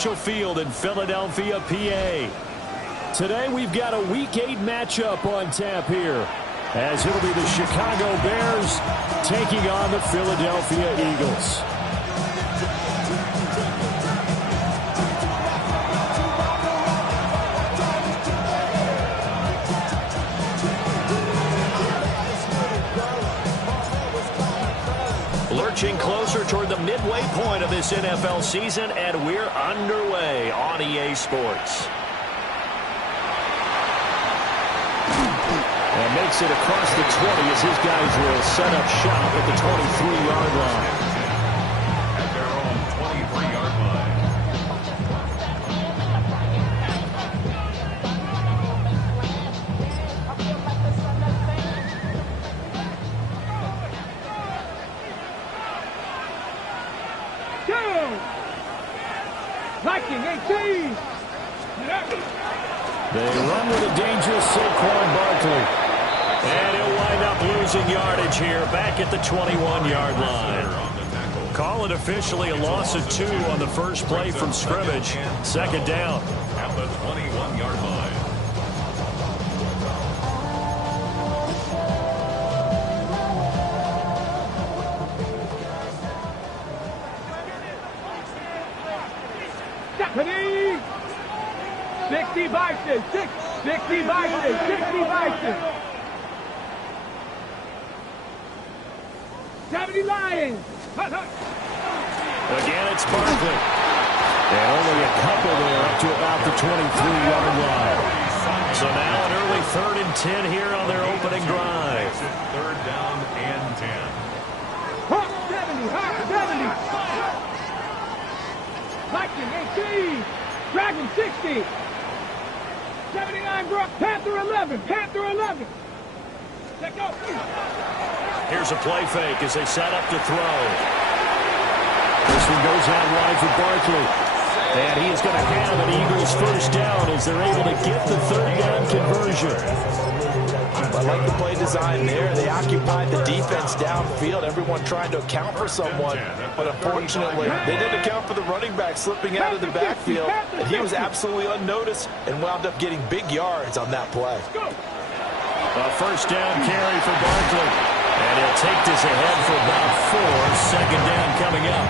Prudential Field in Philadelphia, PA. Today we've got a Week 8 matchup on tap here, as it'll be the Chicago Bears taking on the Philadelphia Eagles. Lurching closer toward the midway point of this NFL season, and we're underway on EA Sports. And makes it across the 20 as his guys will set up shop at the 23-yard line. At their own 23-yard line. Viking 18. They run with a dangerous Saquon Barkley. And he'll wind up losing yardage here back at the 21-yard line. Call it officially a loss of 2 on the first play from scrimmage. Second down. At the 21-yard line. Stephanie! 60 Bison, 60 Bison, 60 Bison. 70 Lions. Again, it's Barkley. And only a couple there up to about the 23-yard line. So now an early 3rd and 10 here on their opening drive. 3rd down and 10. Hawk 70, Hawk 70. Viking 18. Dragon 60. 79 Brook. Panther 11. Panther 11. Let go. Here's a play fake as they set up to throw. This one goes out wide for Barkley. And he is going to have an Eagles first down as they're able to get the 3rd down conversion. I like the play design there. They occupied the defense downfield, everyone trying to account for someone. But unfortunately, they didn't account for the running back slipping out of the backfield. And he was absolutely unnoticed and wound up getting big yards on that play. A first down carry for Barkley. And he'll take this ahead for about 4. Second down coming up.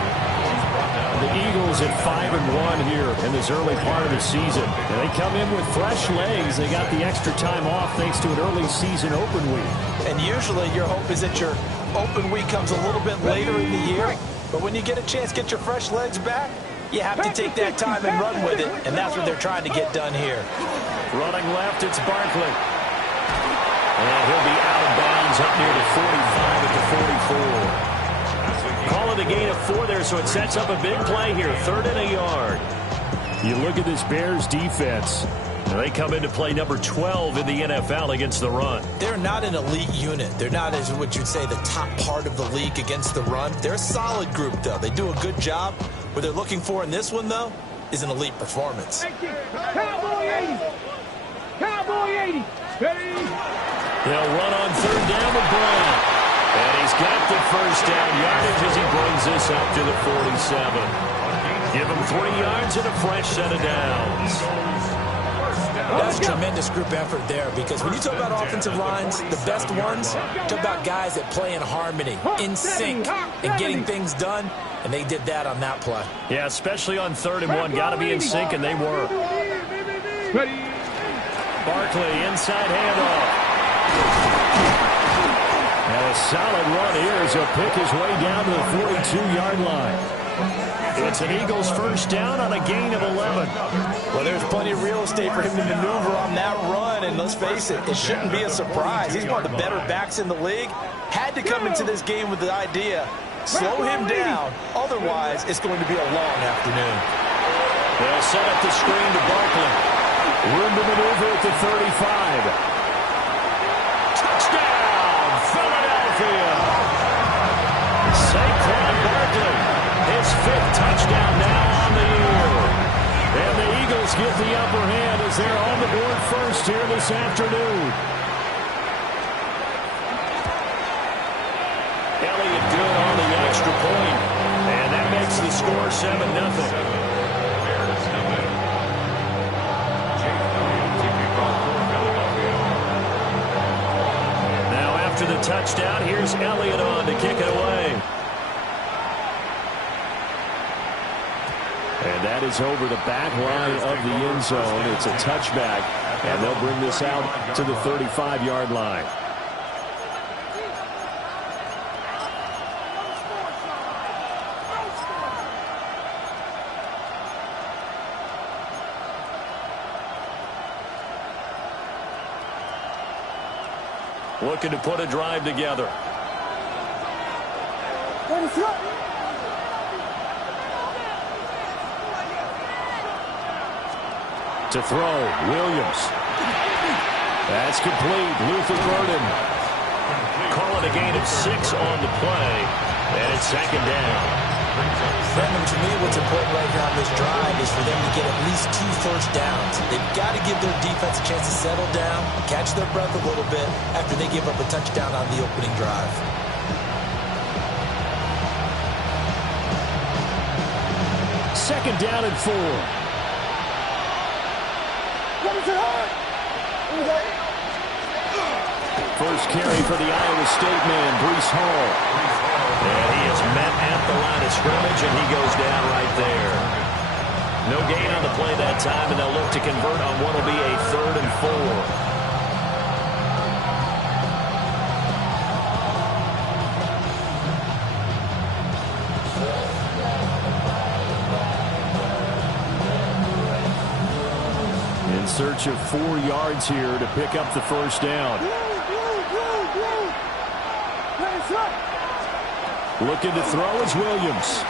The Eagles at 5-1 here in this early part of the season. And they come in with fresh legs. They got the extra time off thanks to an early season open week. And usually your hope is that your open week comes a little bit later in the year. But when you get a chance to get your fresh legs back, you have to take that time and run with it. And that's what they're trying to get done here. Running left, it's Barkley. And he'll be out of bounds up near the 45 at the 44. Call it a gain of 4 there, so it sets up a big play here. 3rd and a yard. You look at this Bears defense. They come into play number 12 in the NFL against the run. They're not an elite unit. They're not, as what you'd say, the top part of the league against the run. They're a solid group, though. They do a good job. What they're looking for in this one, though, is an elite performance. Cowboy 80. Cowboy 80. They'll run on 3rd down with Brown. And he's got the first down yardage as he brings this up to the 47. Give him 3 yards and a fresh set of downs. That's a tremendous group effort there, because when you talk about offensive lines, the best ones, talk about guys that play in harmony, in sync, and getting things done, and they did that on that play. Yeah, especially on 3rd and 1. Got to be in sync, and they were. Barkley, inside handoff. And a solid run here as he'll pick his way down to the 42-yard line. It's an Eagles first down on a gain of 11. Well, there's plenty of real estate for him to maneuver on that run, and let's face it, it shouldn't be a surprise. He's one of the better backs in the league. Had to come into this game with the idea, slow him down, otherwise it's going to be a long afternoon. They'll set up the screen to Barkley. Room to maneuver at the 35. Touchdown, Philadelphia! Saquon Barkley, his 5th touchdown now on the year. And the Eagles get the upper hand as they're on the board first here this afternoon. Elliott good on the extra point. And that makes the score 7-0. after the touchdown. Here's Elliott on to kick it away. And that is over the back line of the end zone. It's a touchback, and they'll bring this out to the 35-yard line. Looking to put a drive together. To throw, Williams. That's complete. Luther Burden. Call it a gain of 6 on the play, and it's second down. Brandon, to me, what's important right here on this drive is for them to get at least 2 first downs. They've got to give their defense a chance to settle down, catch their breath a little bit after they give up a touchdown on the opening drive. Second down and 4. First carry for the Iowa State man, Breece Hall. And he is met at the line of scrimmage, and he goes down right there. No gain on the play that time, and they'll look to convert on what will be a 3rd and 4. In search of 4 yards here to pick up the first down. Looking to throw is Williams.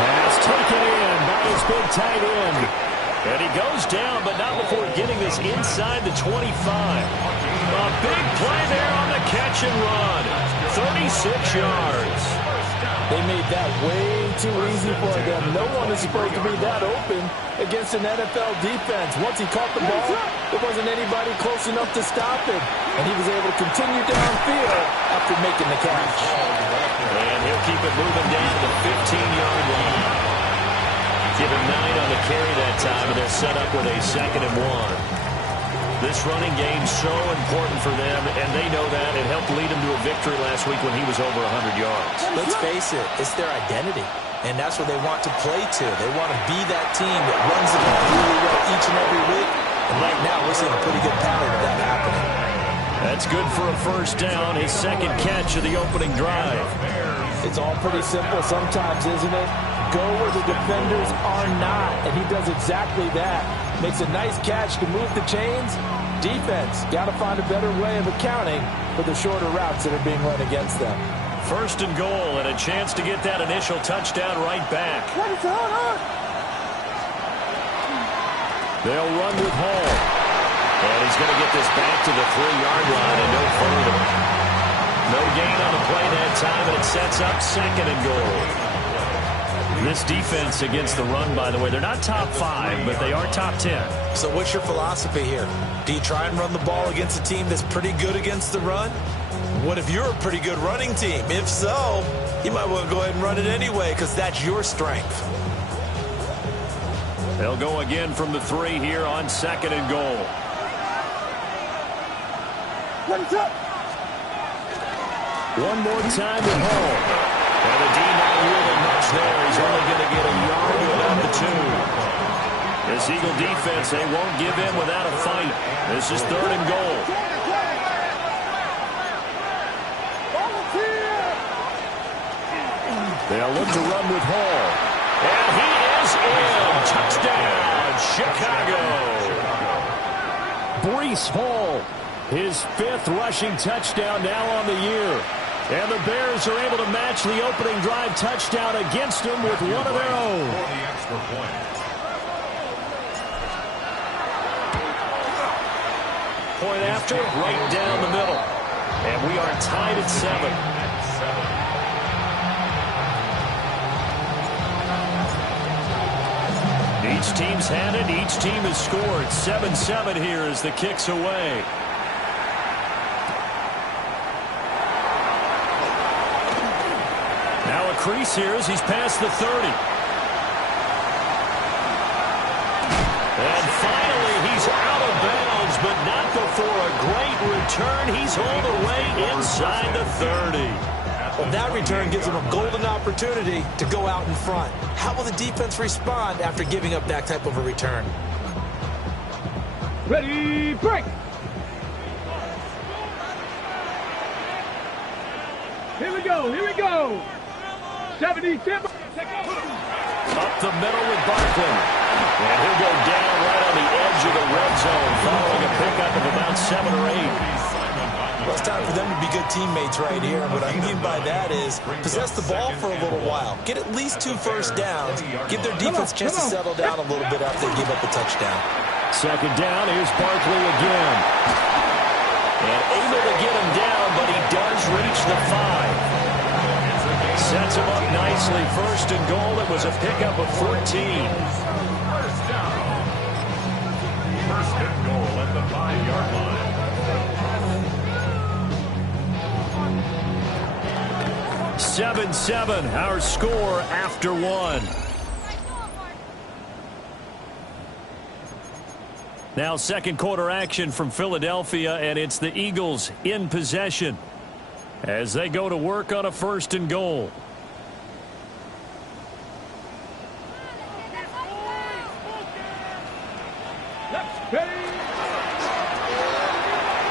Pass taken in by his big tight end. And he goes down, but not before getting this inside the 25. A big play there on the catch and run. 36 yards. They made that way too easy for them. No one is supposed to be that open against an NFL defense. Once he caught the ball, there wasn't anybody close enough to stop him. And he was able to continue downfield after making the catch. And he'll keep it moving down to the 15-yard line. Give him 9 on the carry that time, and they're set up with a 2nd and 1. This running game so important for them, and they know that. It helped lead him to a victory last week when he was over 100 yards. Let's face it, it's their identity, and that's what they want to play to. They want to be that team that runs the ball really well each and every week, and right now we're seeing a pretty good pattern of that happening. That's good for a first down, his 2nd catch of the opening drive. It's all pretty simple sometimes, isn't it? Go where the defenders are not, and he does exactly that. Makes a nice catch to move the chains. Defense, got to find a better way of accounting for the shorter routes that are being run against them. 1st and goal, and a chance to get that initial touchdown right back. They'll run with Hall. And he's going to get this back to the 3-yard line and no further. No gain on the play that time, and it sets up 2nd and goal. This defense against the run, by the way, they're not top 5, but they are top 10. So what's your philosophy here? Do you try and run the ball against a team that's pretty good against the run? What if you're a pretty good running team? If so, you might want to go ahead and run it anyway because that's your strength. They'll go again from the 3 here on 2nd and goal. One more time with Hall. And the D not yielding much there. He's only going to get a yard to about the 2. This Eagle defense, they won't give in without a fight. This is 3rd and goal. They'll look to run with Hall. And he is in. Touchdown, Chicago. Breece Hall, his 5th rushing touchdown now on the year. And the Bears are able to match the opening drive touchdown against them with one of their own. For the extra point. Point after, right down the middle. And we are tied at 7. Each team's had it. Each team has scored. 7-7 here as the kick's away. Now a crease here as he's past the 30. And finally, he's out of bounds, but not before a great return. He's hauled away inside the 30. Well, that return gives them a golden opportunity to go out in front. How will the defense respond after giving up that type of a return? Ready, break. Here we go, here we go. 77. Up the middle with Barkley. And he'll go down right on the edge of the red zone following a pickup of about 7 or 8. Well, it's time for them to be good teammates right here. And what I mean by that is possess the ball for a little while. Get at least 2 first downs. Give their defense a chance to settle down a little bit after they give up a touchdown. Second down, here's Barkley again. And able to get him down, but he does reach the 5. Sets him up nicely. First and goal. It was a pickup of 14. First down. First and goal at the 5-yard line. 7-7, our score after 1. Now second quarter action from Philadelphia, and it's the Eagles in possession as they go to work on a first and goal.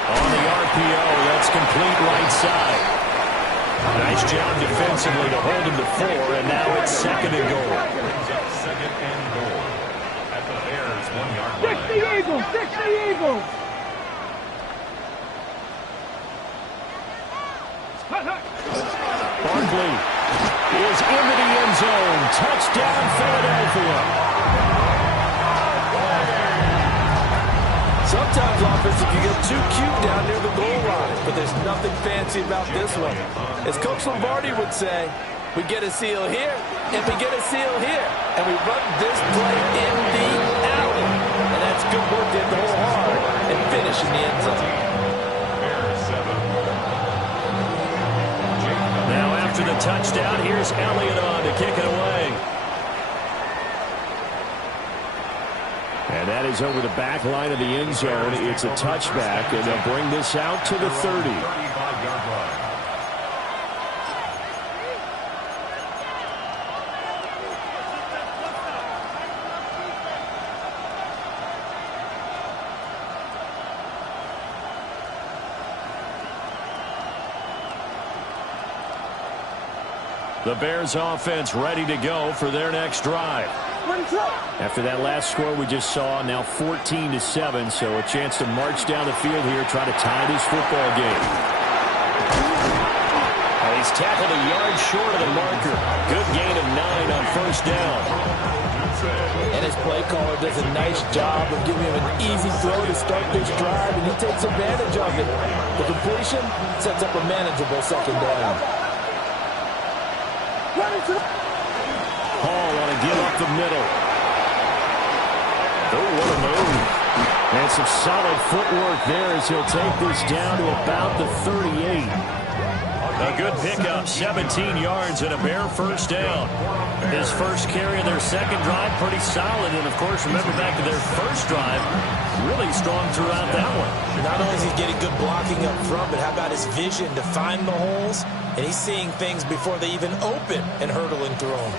On the RPO, that's complete right side. Nice job defensively to hold him to 4, and now it's second and goal. Second and goal at the Bears' 1-yard line. 60 Eagles, 60 Eagles. Barkley is into the end zone. Touchdown, Philadelphia. Sometimes offense, you get too cute down near the goal line, but there's nothing fancy about this one. As Coach Lombardi would say, we get a seal here, and we get a seal here, and we run this play in the alley. And that's good work to hit the hole hard and finish in the end zone. Bears 7. Now after the touchdown, here's Elliott on to kick it away. And that is over the back line of the end zone. It's a touchback, and they'll bring this out to the 30. 35-yard line. The Bears offense ready to go for their next drive. After that last score we just saw, now 14-7, so a chance to march down the field here, try to tie this football game. And he's tackled a yard short of the marker. Good gain of 9 on first down. And his play caller does a nice job of giving him an easy throw to start this drive, and he takes advantage of it. The completion sets up a manageable second down. Hall on a give up the middle. Oh, what a move. And some solid footwork there as he'll take this down to about the 38. A good pickup, 17 yards and a Bear first down. His first carry of their second drive, pretty solid. And, of course, remember back to their first drive, really strong throughout that one. Not only is he getting good blocking up front, but how about his vision to find the holes? And he's seeing things before they even open and hurdling through them.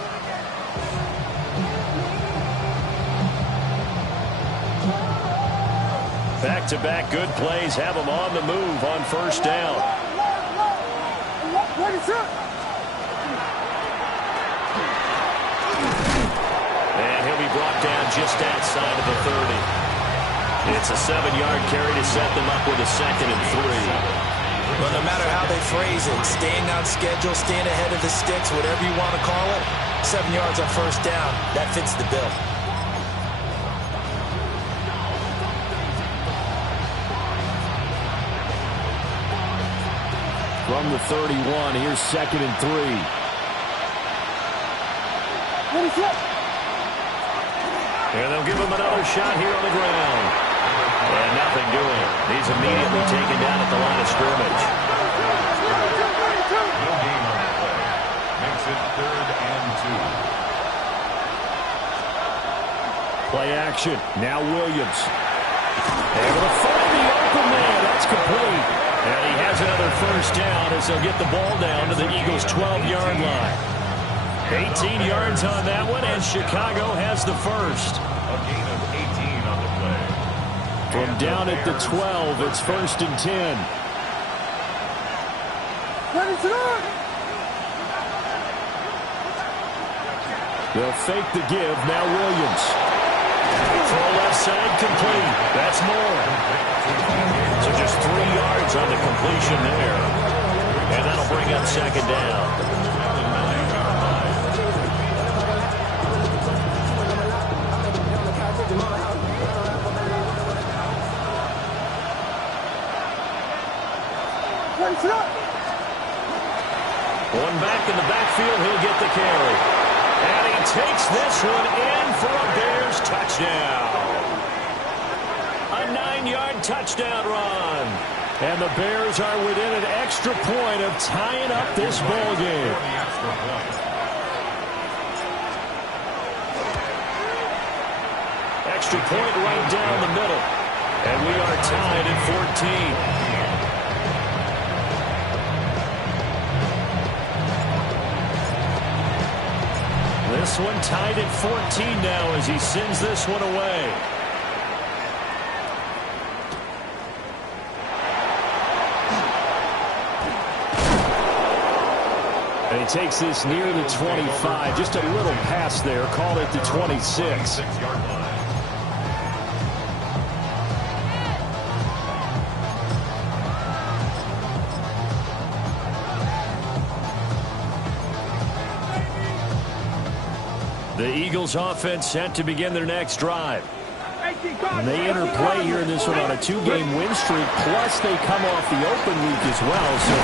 Back-to-back good plays have him on the move on first down. And he'll be brought down just outside of the 30. It's a 7-yard carry to set them up with a second and 3. Well, no matter how they phrase it, staying on schedule, staying ahead of the sticks, whatever you want to call it, 7 yards on first down, that fits the bill. From the 31, here's second and 3. And they'll give him another shot here on the ground. And nothing doing. He's immediately taken down at the line of scrimmage. No gain on that play. Makes it 3rd and 2. Play action. Now Williams. Able to find the open man. That's complete. And he has another first down as they'll get the ball down to the Eagles' 12-yard line. 18 yards on that one, and Chicago has the first. A gain of 18 on the play. From down at the 12, it's 1st and 10. They'll fake the give. Now Williams. Throw left side complete. That's more. So just 3 yards on the completion there. And that'll bring up 2nd down. One back in the backfield, he'll get the carry. And he takes this one in for a Bears touchdown. A 9-yard touchdown run. And the Bears are within an extra point of tying up this ball game. Extra point right down the middle. And we are tied at 14. This one tied at 14 now as he sends this one away. And he takes this near the 25. Just a little pass there. Called it the 26. The Eagles offense set to begin their next drive. And they enter play here in this one on a 2-game win streak, plus they come off the open week as well. So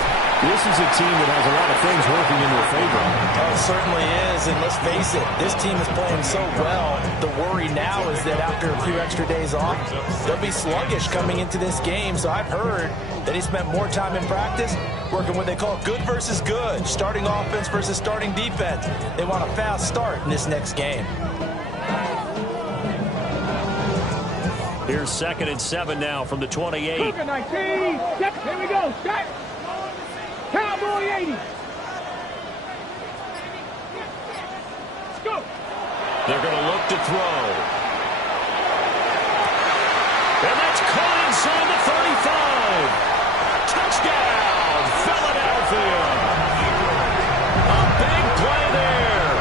this is a team that has a lot of things working in their favor. Oh, it certainly is, and let's face it, this team is playing so well. The worry now is that after a few extra days off, they'll be sluggish coming into this game. So I've heard that he spent more time in practice working what they call good versus good, starting offense versus starting defense. They want a fast start in this next game. Here's 2nd and 7 now from the 28. Here we go. Set. Cowboy 80. Let's go. They're going to look to throw. And that's caught inside the 35. Touchdown, Philadelphia. A big play there.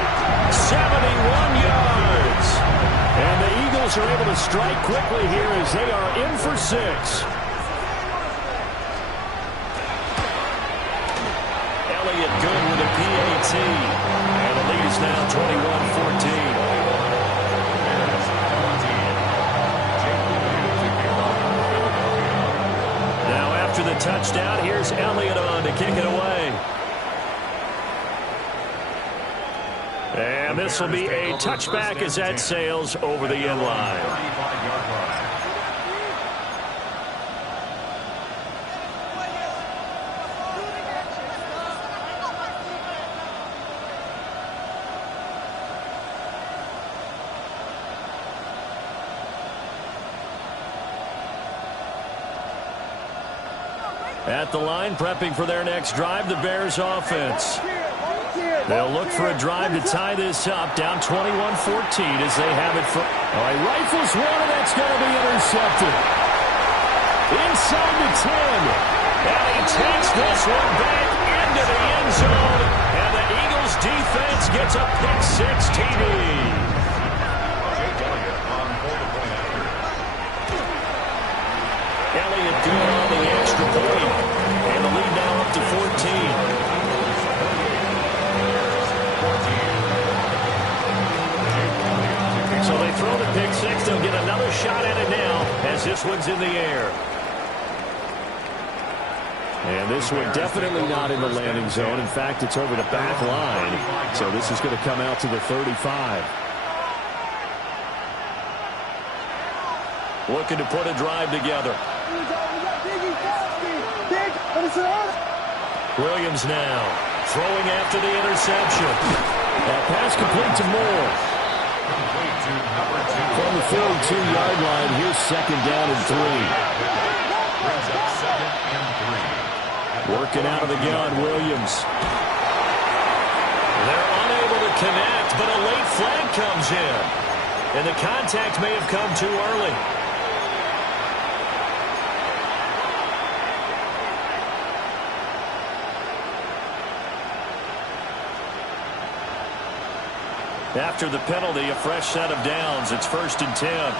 71 yards. And the Eagles are able to strike quickly here as they are in for 6. Elliott good with a PAT. And the lead is now 21-14. Now after the touchdown, here's Elliott on to kick it away. And this will be a touchback as that sails over the end line. At the line, prepping for their next drive, the Bears offense. They'll look for a drive to tie this up, down 21-14 as they have it. All right, rifles one, and that's going to be intercepted. Inside the 10. And he takes this one back into the end zone. And the Eagles defense gets a pick-6 TD. Elliott good on the extra point. And the lead now up to 14. So they throw the pick-6. They'll get another shot at it now as this one's in the air. And this one definitely not in the landing zone. In fact, it's over the back line. So this is going to come out to the 35. Looking to put a drive together. Williams now throwing after the interception. That pass complete to Moore. From the 42-yard line, here's 2nd down and 3. Working out of the gun, Williams. They're unable to connect, but a late flag comes in. And the contact may have come too early. After the penalty, a fresh set of downs. It's 1st and 10.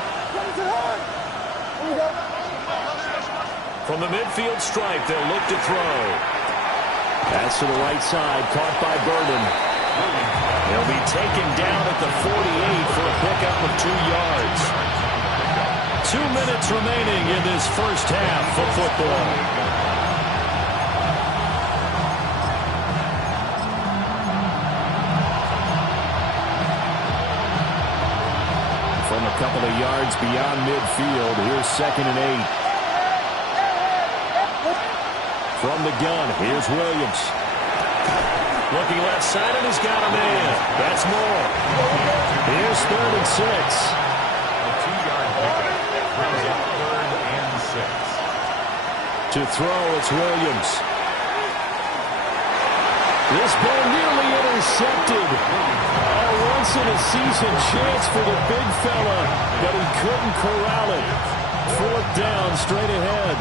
From the midfield stripe, they'll look to throw. Pass to the right side, caught by Burden. He'll be taken down at the 48 for a pickup of 2 yards. 2 minutes remaining in this first half of football. From a couple of yards beyond midfield, here's 2nd and 8. From the gun, here's Williams. Looking left side, and he's got a man. That's Moore. Here's 3rd and 6. A 2-yard pickup brings up 3rd and 6. To throw, it's Williams. This ball nearly intercepted. A once-in-a-season chance for the big fella, but he couldn't corral it. 4th down, straight ahead.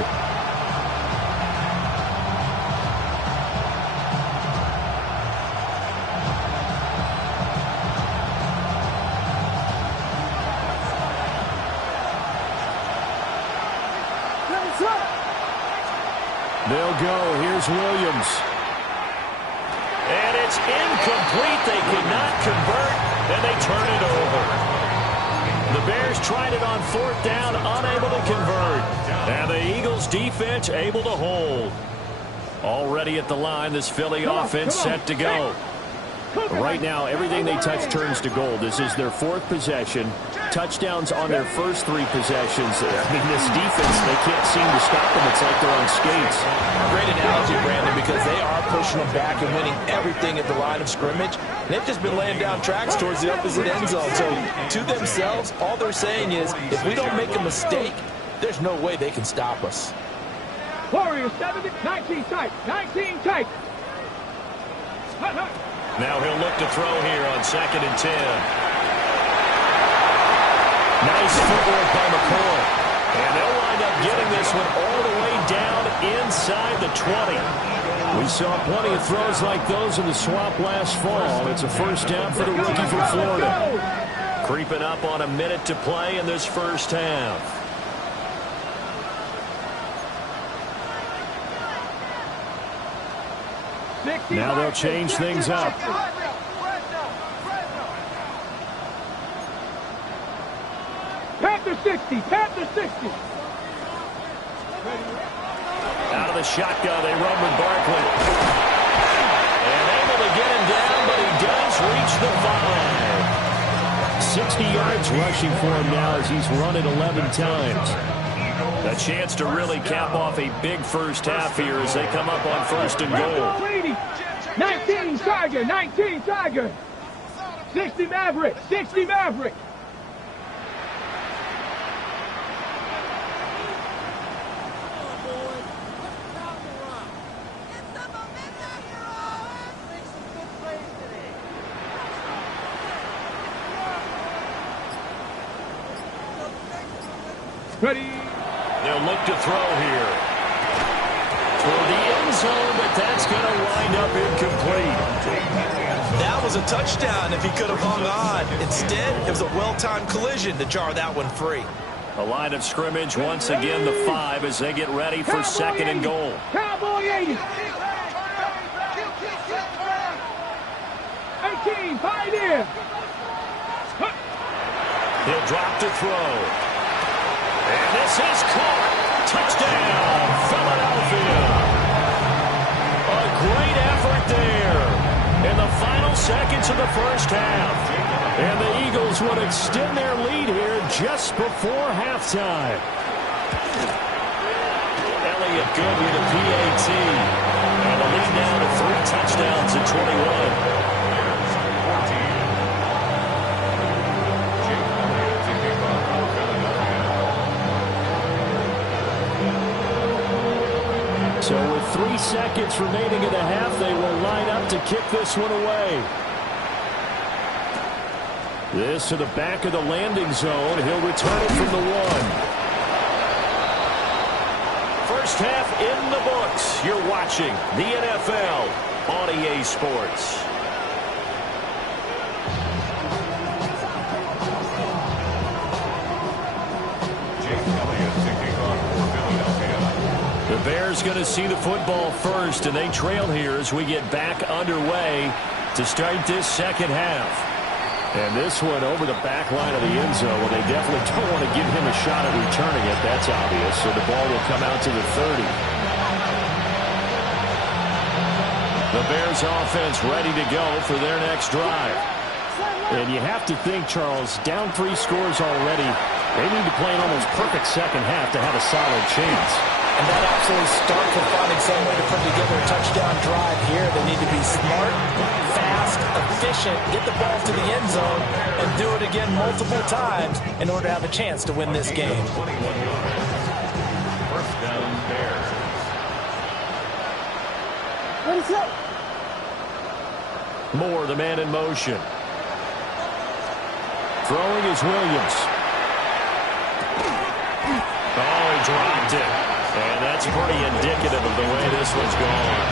They'll go. Here's Williams. And it's incomplete. They could not convert, and they turn it over. The Bears tried it on 4th down, unable to convert. And the Eagles defense able to hold. Already at the line, this Philly offense set to go. Right now, everything they touch turns to gold. This is their 4th possession. Touchdowns on their first 3 possessions. I mean, this defense, they can't seem to stop them. It's like they're on skates. Great analogy, Brandon, because they are pushing them back and winning everything at the line of scrimmage. They've just been laying down tracks towards the opposite end zone. So, to themselves, all they're saying is, if we don't make a mistake, there's no way they can stop us. Warriors 19 tight. 19 tight. Now he'll look to throw here on 2nd and 10. Nice footwork by McCoy. And they'll wind up getting this one all the way down inside the 20. We saw plenty of throws like those in the swamp last fall. It's a 1st down for the rookie from Florida. Creeping up on a minute to play in this first half. Now they'll change things up. Panther 60. Panther 60. Out of the shotgun, they run with Barkley. And able to get him down, but he does reach the 5. 60 yards rushing for him now as he's run it 11 times. A chance to really cap off a big first half here as they come up on 1st and goal. 19 Tiger, 19 Tiger. 60 Maverick, 60 Maverick. Ready. They'll look to throw here. Toward the end zone, but that's going to wind up incomplete. That was a touchdown if he could have hung on. Instead, it was a well-timed collision to jar that one free. A line of scrimmage, once again the 5 as they get ready for 2nd and goal. Cowboy 80. 18, pioneer. He'll drop to throw. And this is caught. Touchdown, Philadelphia. A great effort there in the final seconds of the first half. And the Eagles would extend their lead here just before halftime. Elliott good with a PAT. And the lead now to 3 touchdowns at 21. So with 3 seconds remaining in the half, they will line up to kick this one away. This to the back of the landing zone. He'll return it from the 1. First half in the books. You're watching the NFL on EA Sports. The Bears going to see the football first, and they trail here as we get back underway to start this second half. And this one over the back line of the end zone. Well, they definitely don't want to give him a shot at returning it. That's obvious. So the ball will come out to the 30. The Bears offense ready to go for their next drive. And you have to think, Charles, down 3 scores already. They need to play an almost perfect second half to have a solid chance. And that absolutely starts with finding some way to put together a touchdown drive here. They need to be smart, fast, efficient, get the ball to the end zone, and do it again multiple times in order to have a chance to win this game. First down, Bears. What is up? Moore, the man in motion. Throwing is Williams. Oh, he dropped it. And that's pretty indicative of the way this one's gone.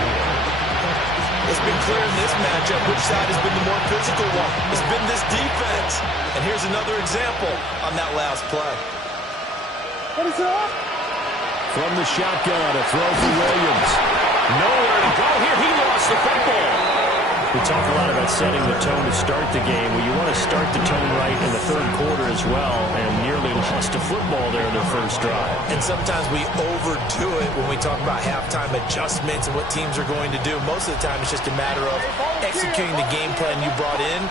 It's been clear in this matchup which side has been the more physical one. It's been this defense. And here's another example on that last play. What is up? From the shotgun, a throw for Williams. Nowhere to go here. He lost the football. We talk a lot about setting the tone to start the game. Well, you want to start the tone right in the third quarter as well, and nearly lost a football there in their first drive. And sometimes we overdo it when we talk about halftime adjustments and what teams are going to do. Most of the time, it's just a matter of executing the game plan you brought in.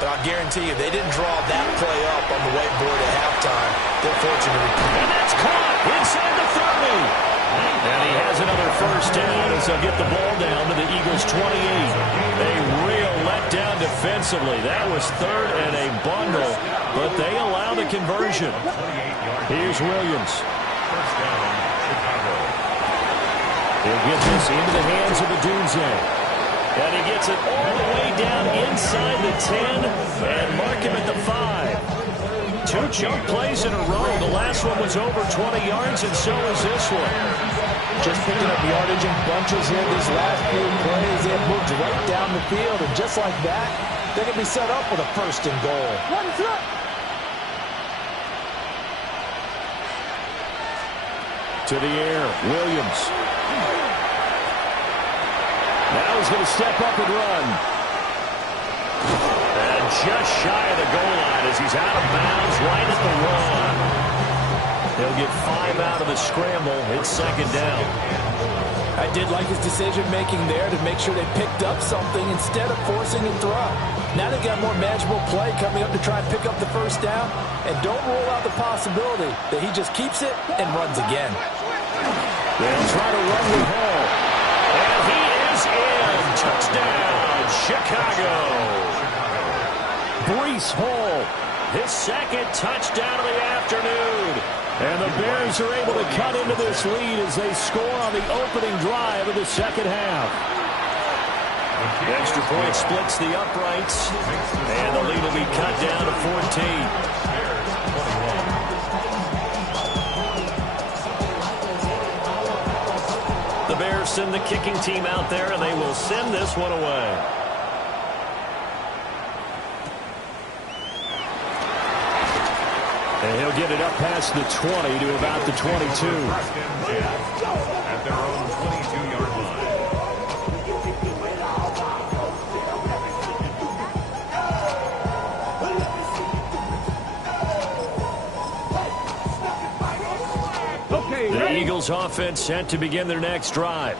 But I'll guarantee you, they didn't draw that play up on the whiteboard at halftime. They're fortunate. And that's caught inside the 30. And he has another first down as they'll get the ball down to the Eagles' 28. A real letdown defensively. That was third and a bundle, but they allow the conversion. Here's Williams. First down, Chicago. He'll get this into the hands of Odunze. And he gets it all the way down inside the 10 and mark him at the 5. 2 jump plays in a row. The last one was over 20 yards, and so is this one. Just picking up yardage in bunches here these last few plays. They have moved right down the field, and just like that, they can be set up with a first and goal. What is up? To the air, Williams. Now he's going to step up and run. And just shy of the goal line as he's out of bounds right at the 1. He'll get 5 out of the scramble. It's second down. I did like his decision-making there to make sure they picked up something instead of forcing a throw. Now they've got more manageable play coming up to try and pick up the first down. And don't rule out the possibility that he just keeps it and runs again. They'll try to run with Hall. And he is in. Touchdown, Chicago. Breece Hall, his second touchdown of the afternoon. And the Bears are able to cut into this lead as they score on the opening drive of the second half. The extra point splits the uprights, and the lead will be cut down to 14. The Bears send the kicking team out there, and they will send this one away. And he'll get it up past the 20 to about the 22. At their own 22-yard line. The Eagles offense set to begin their next drive.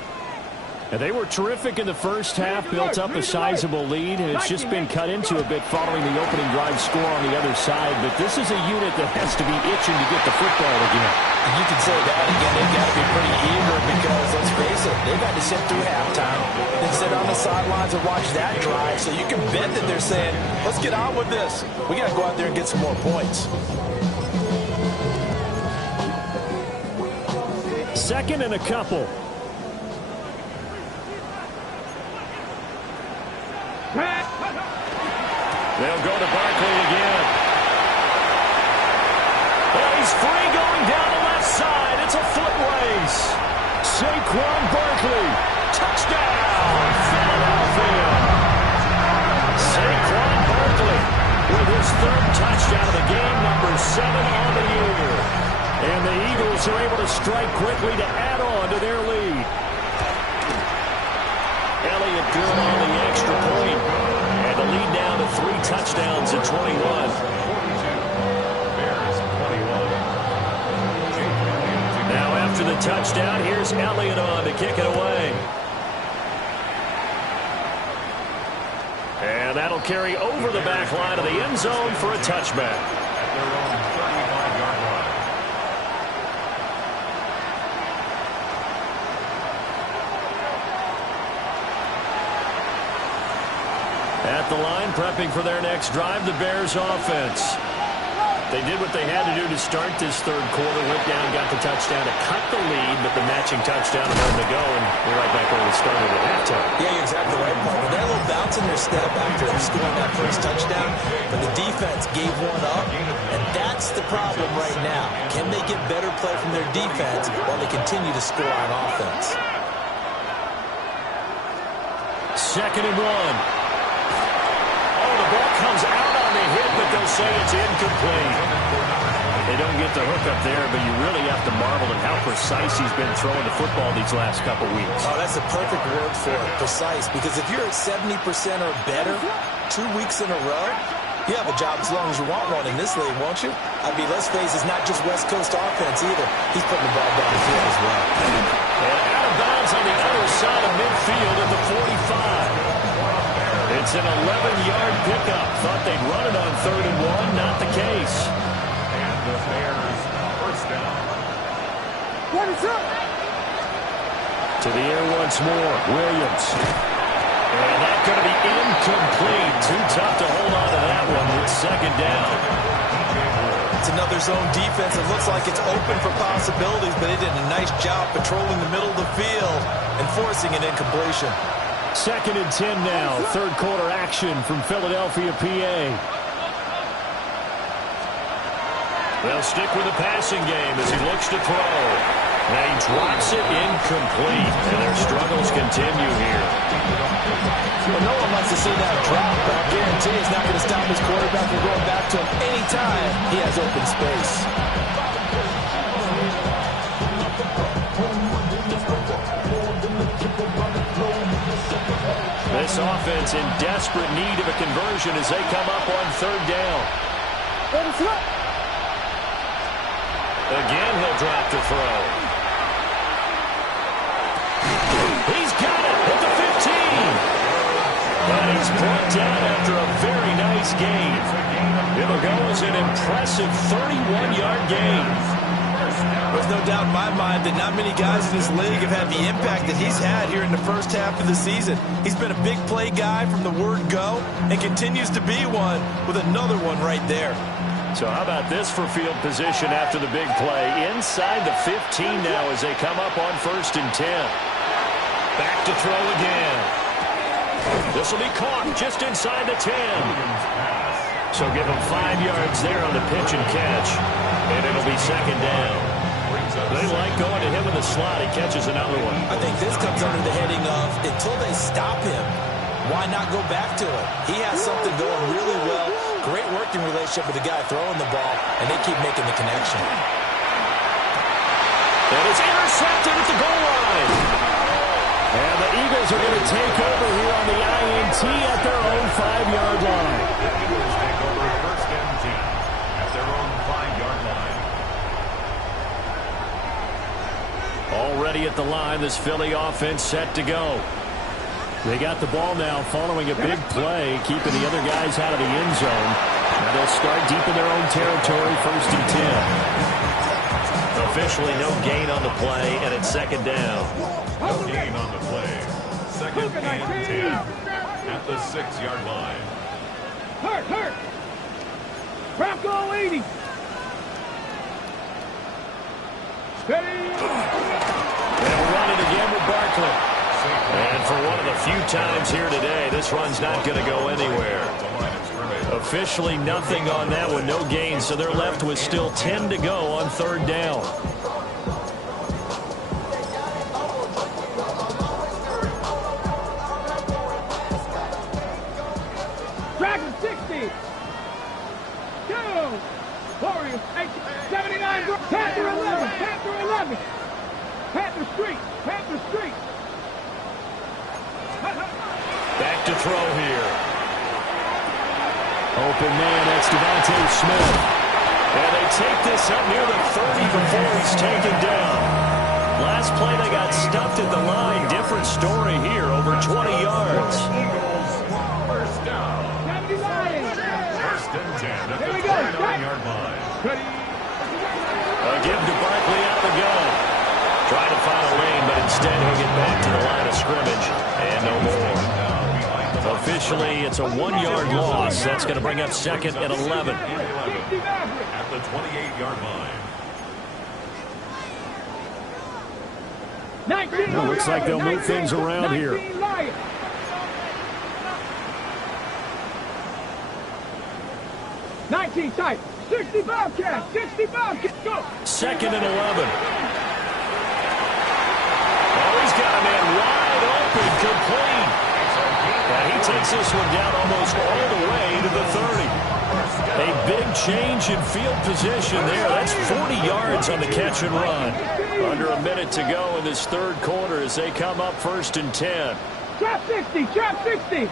And they were terrific in the first half, built up a sizable lead, and it's just been cut into a bit following the opening drive score on the other side. But this is a unit that has to be itching to get the football again. You can say that again. They've got to be pretty eager because, let's face it, they've had to sit through halftime, then sit on the sidelines and watch that drive. So you can bet that they're saying, let's get on with this. We got to go out there and get some more points. Second and a couple. They'll go to Barkley again. Well, he's free going down the left side. It's a foot race. Saquon Barkley. Touchdown, Philadelphia. Saquon Barkley with his third touchdown of the game, number 7 on the year. And the Eagles are able to strike quickly to add on to their lead. Elliott good on the extra point. And the lead down to 3 touchdowns at 21. Now after the touchdown, here's Elliott on to kick it away. And that'll carry over the back line of the end zone for a touchback. At their own 35-yard line. At the line, prepping for their next drive, the Bears offense. They did what they had to do to start this third quarter. Went down, got the touchdown to cut the lead, but the matching touchdown a moment to go, and we're right back where we started at halftime. Yeah, you're exactly right, Paul. They had a little bounce in their step after scoring that first touchdown, but the defense gave one up, and that's the problem right now. Can they get better play from their defense while they continue to score on offense? 2nd and 1. The ball comes out on the hit, but they'll say it's incomplete. They don't get the hook up there, but you really have to marvel at how precise he's been throwing the football these last couple weeks. Oh, that's a perfect word for it, precise, because if you're at 70% or better 2 weeks in a row, you have a job as long as you want one in this league, won't you? I mean, let's face it, it's not just West Coast offense either. He's putting the ball down the field as well. And out of bounds on the other side of midfield at the 45. It's an 11-yard pickup. Thought they'd run it on 3rd and 1. Not the case. And the Bears first down. What is up? To the air once more. Williams. And that's going to be incomplete. Too tough to hold on to that one. It's 2nd down. It's another zone defense. It looks like it's open for possibilities, but they did a nice job patrolling the middle of the field and forcing an incompletion. 2nd and 10 now. Third quarter action from Philadelphia, PA. They'll stick with the passing game as he looks to throw. And he drops it incomplete. And their struggles continue here. Well, no one wants to see that drop, but I guarantee it's not going to stop his quarterback from going back to him anytime he has open space. This offense in desperate need of a conversion as they come up on 3rd down. Again, he'll drop to throw. He's got it at the 15. And he's brought down after a very nice gain. It'll go as an impressive 31-yard gain. There's no doubt in my mind that not many guys in this league have had the impact that he's had here in the first half of the season. He's been a big play guy from the word go and continues to be one with another one right there. So how about this for field position after the big play? Inside the 15 now as they come up on 1st and 10. Back to throw again. This will be caught just inside the 10. So give him 5 yards there on the pitch and catch. And it'll be 2nd down. They like going to him in the slot. He catches another one. I think this comes under the heading of until they stop him, why not go back to it? He has something going really well. Great working relationship with the guy throwing the ball, and they keep making the connection. And it's intercepted at the goal line. And the Eagles are going to take over here on the INT at their own 5-yard line. The Eagles take over 1st and 10 at their own 5-yard line. Already at the line, this Philly offense set to go. They got the ball now following a big play, keeping the other guys out of the end zone. Now they'll start deep in their own territory, 1st and 10. Officially no gain on the play, and it's 2nd down. No gain on the play. 2nd and 10 at the 6-yard line. Hurt. Bronco 80. Steady. They'll run it again with Barkley. And for one of the few times here today, this run's not going to go anywhere. Officially nothing on that one, no gain, so they're left with still 10 to go on third down. Dragon 60. 2. Warriors 79. Panther 11. Panther 11. Panther Street. Panther Street. Back to throw here. Open man, that's Devontae Smith. And they take this up near the 30 before he's taken down. Last play they got stuffed at the line. Different story here, over 20 yards. First down. 70 Lions. First and 10 at Here the we go. 29-yard line. A give to Barkley out of the gun. Trying to find a lane, but instead he'll get back to the line of scrimmage. And no more. Officially, it's a 1-yard loss. That's going to bring up second and 11. At the 28-yard line. 19. Looks like they'll move things around here. 19 tight. 60 Bobcats. 60 Bobcats. Go. Second and 11. Oh, he's got a man wide open, complete. And he takes this one down almost all the way to the 30. A big change in field position there. That's 40 yards on the catch and run. Under a minute to go in this third quarter as they come up first and 10. Trap 60. Trap 60.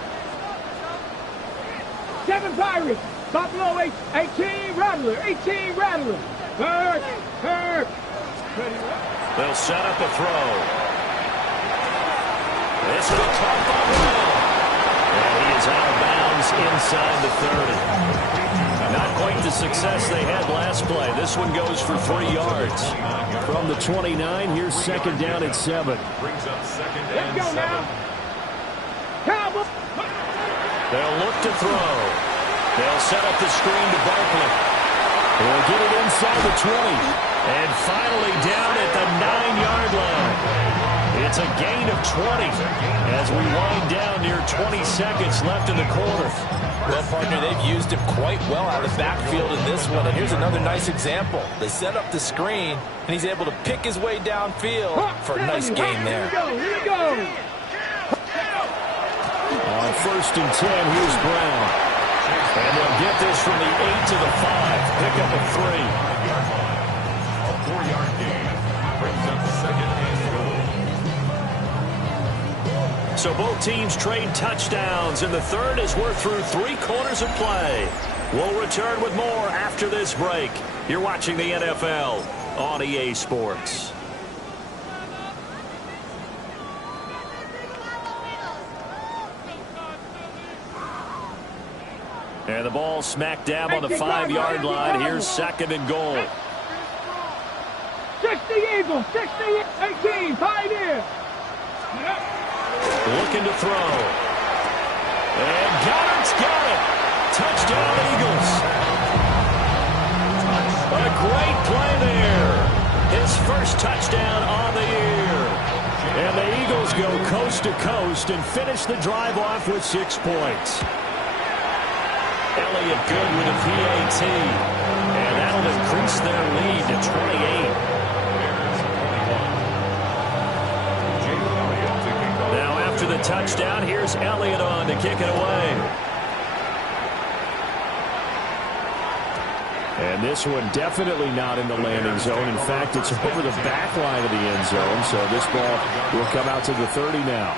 7 Pirates. Buffalo 18 Rattler. 18 Rattler. Hurt. They'll set up a throw. This is a tough one. And he is out of bounds inside the 30. Not quite the success they had last play. This one goes for 3 yards. From the 29, here's second down at 7. Brings up second and Let's go 7. now. Cowboy. They'll look to throw. They'll set up the screen to Barkley. They'll get it inside the 20. And finally down at the 9-yard line. It's a gain of 20 as we wind down near 20 seconds left in the quarter. Well, partner, they've used him quite well out of the backfield in this one. And here's another nice example. They set up the screen, and he's able to pick his way downfield for a nice gain there. Here we go. On first and 10, here's Brown. And they'll get this from the 8 to the 5. Pick up a 3. A 4-yard gain. Brings up second and goal. So both teams trade touchdowns, and the third as we're through 3 quarters of play. We'll return with more after this break. You're watching the NFL on EA Sports. And the ball smack dab on the 5-yard line. Here's second and goal. 60 Eagles. 60 18. Pioneer. Looking to throw. And Goddard's got it. Touchdown, Eagles. A great play there. His first touchdown on the year. And the Eagles go coast to coast and finish the drive off with 6 points. Elliott good with a PAT. And that'll increase their lead to 28. Now after the touchdown, here's Elliott on to kick it away. And this one definitely not in the landing zone. In fact, it's over the back line of the end zone. So this ball will come out to the 30 now.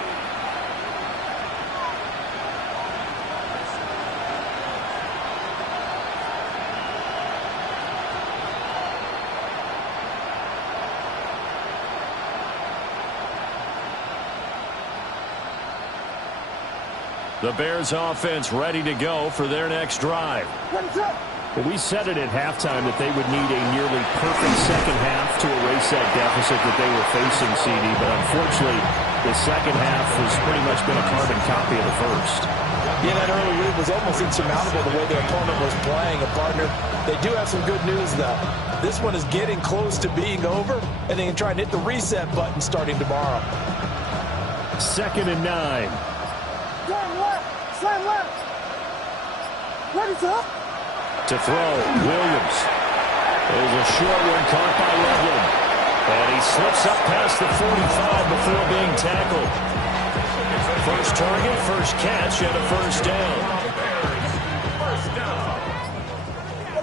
The Bears offense ready to go for their next drive. Well, we said it at halftime that they would need a nearly perfect second half to erase that deficit that they were facing, CD. But unfortunately, the second half has pretty much been a carbon copy of the first. Yeah, that early lead was almost insurmountable the way their opponent was playing. A partner, they do have some good news, though. This one is getting close to being over, and they can try and hit the reset button starting tomorrow. 2nd and 9. Slam left. Slam left. Ready to up. To throw, Williams. There's a short one caught by Loveland. And he slips up past the 45 before being tackled. First target, first catch, and a first down. First down.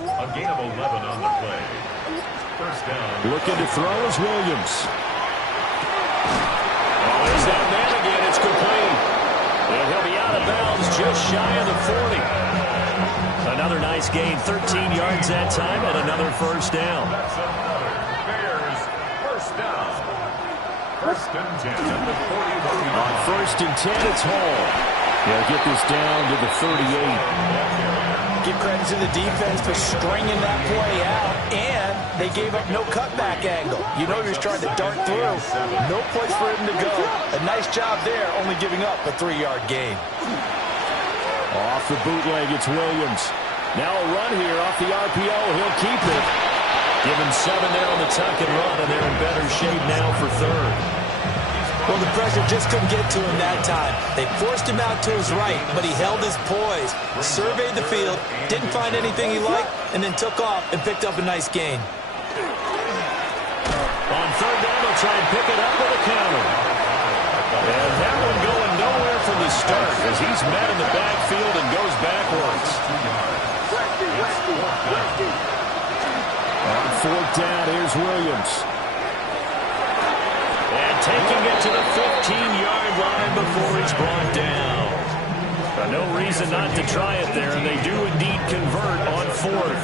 A gain of 11 on the play. First down. Looking to throw is Williams. Oh, there's that man again. It's complete. And he'll be out of bounds just shy of the 40. Another nice gain, 13 yards that time, and another first down. That's another Bears first down. First and 10 at the 41. On 1st and 10, it's Hall. They'll get this down to the 38. Give credit to the defense for stringing that play out, and they gave up no cutback angle. You know he was trying to dart through. No place for him to go. A nice job there, only giving up a 3-yard gain. Off the bootleg, it's Williams. Now a run here off the RPO. He'll keep it. Give him 7 there on the tuck and run, and they're in better shape now for 3rd. Well, the pressure just couldn't get to him that time. They forced him out to his right, but he held his poise, surveyed the field, didn't find anything he liked, and then took off and picked up a nice gain. On 3rd down, they'll try and pick it up with a counter. And that one going nowhere from the start as he's met in the backfield and goes backwards. On 4th down, here's Williams. And taking it to the 15-yard line before he's brought down. No reason not to try it there, and they do indeed convert on 4th.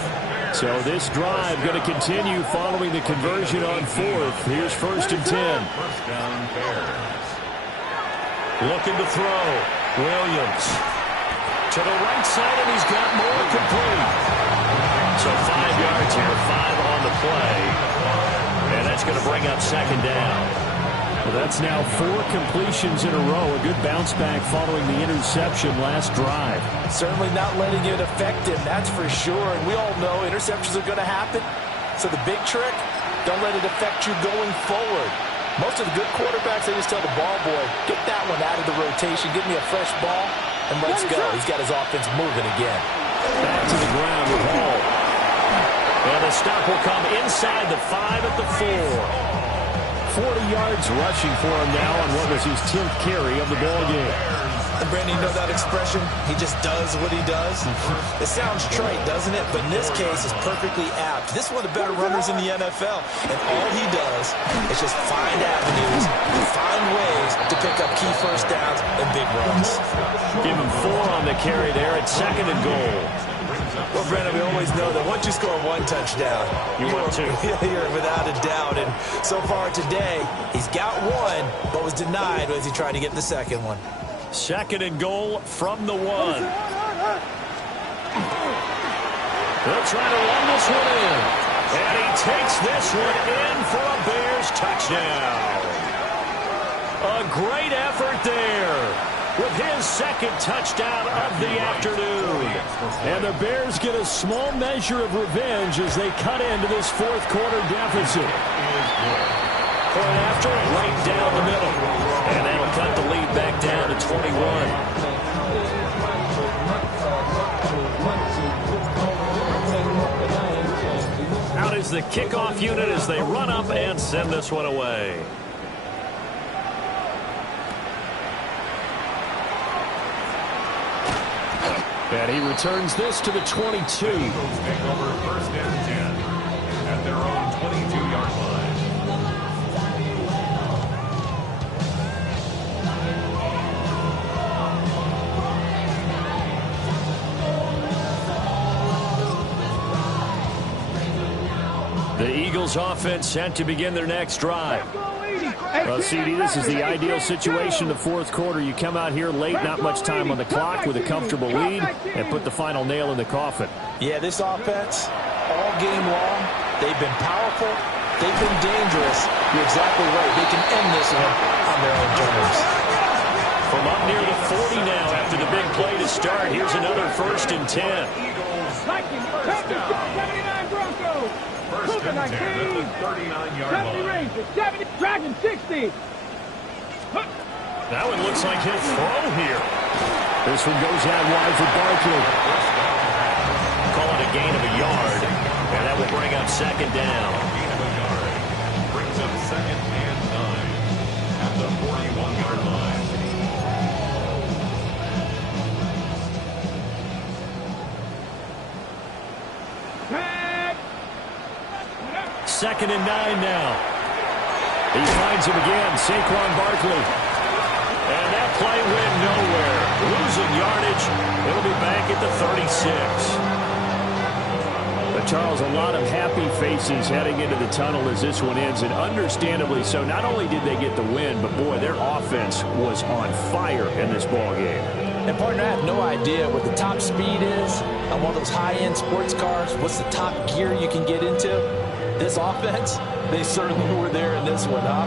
So this drive going to continue following the conversion on 4th. Here's 1st and 10. First down Bears. Looking to throw. Williams. To the right side, and he's got more complete. So 5 yards here, 5 on the play. And that's going to bring up 2nd down. Well, that's now 4 completions in a row. A good bounce back following the interception last drive. Certainly not letting it affect him, that's for sure. And we all know interceptions are going to happen. So the big trick, don't let it affect you going forward. Most of the good quarterbacks, they just tell the ball boy, get that one out of the rotation, give me a fresh ball, and let's go. He's got his offense moving again. Back to the ground with Hall. And the stop will come inside the 5 at the 4. 40 yards rushing for him now on what was his 10th carry of the ball game. And Brandon, you know that expression? He just does what he does. It sounds trite, doesn't it? But in this case, it's perfectly apt. This is one of the better runners in the NFL. And all he does is just find avenues, find ways to pick up key first downs and big runs. Give him 4 on the carry there at 2nd and goal. Well, Brandon, we always know that once you score 1 touchdown, you're without a doubt. And so far today, he's got 1, but was denied as he tried to get the 2nd one. 2nd and goal from the 1. They'll try to run this one in. And he takes this one in for a Bears touchdown. A great effort there with his 2nd touchdown of the afternoon. And the Bears get a small measure of revenge as they cut into this 4th quarter deficit. Point after, right down the middle. And that'll cut the lead back down to 21. Out is the kickoff unit as they run up and send this one away. And he returns this to the 22. Eagles take over 1st and 10 at their own 22-yard line. The Eagles offense set to begin their next drive. Well, CD, this is the ideal situation in the 4th quarter. You come out here late, not much time on the clock with a comfortable lead, and put the final nail in the coffin. Yeah, this offense, all game long, they've been powerful, they've been dangerous. You're exactly right. They can end this one on their own terms. From up near the 40 now after the big play to start, here's another 1st and 10. First and 10 at the 39-yard line. Dragon 60. That one looks like he'll throw here. This one goes out wide for Barkley. Call it a gain of a yard, and that will bring up second down. Gain of a yard brings up 2nd and 9 at the 41-yard line. Second and 9 now. He finds him again, Saquon Barkley. And that play went nowhere. Losing yardage. It'll be back at the 36. But Charles, a lot of happy faces heading into the tunnel as this one ends, and understandably so. Not only did they get the win, but boy, their offense was on fire in this ball game. And partner, I have no idea what the top speed is on one of those high-end sports cars. What's the top gear you can get into? This offense, they certainly were there in this one, huh?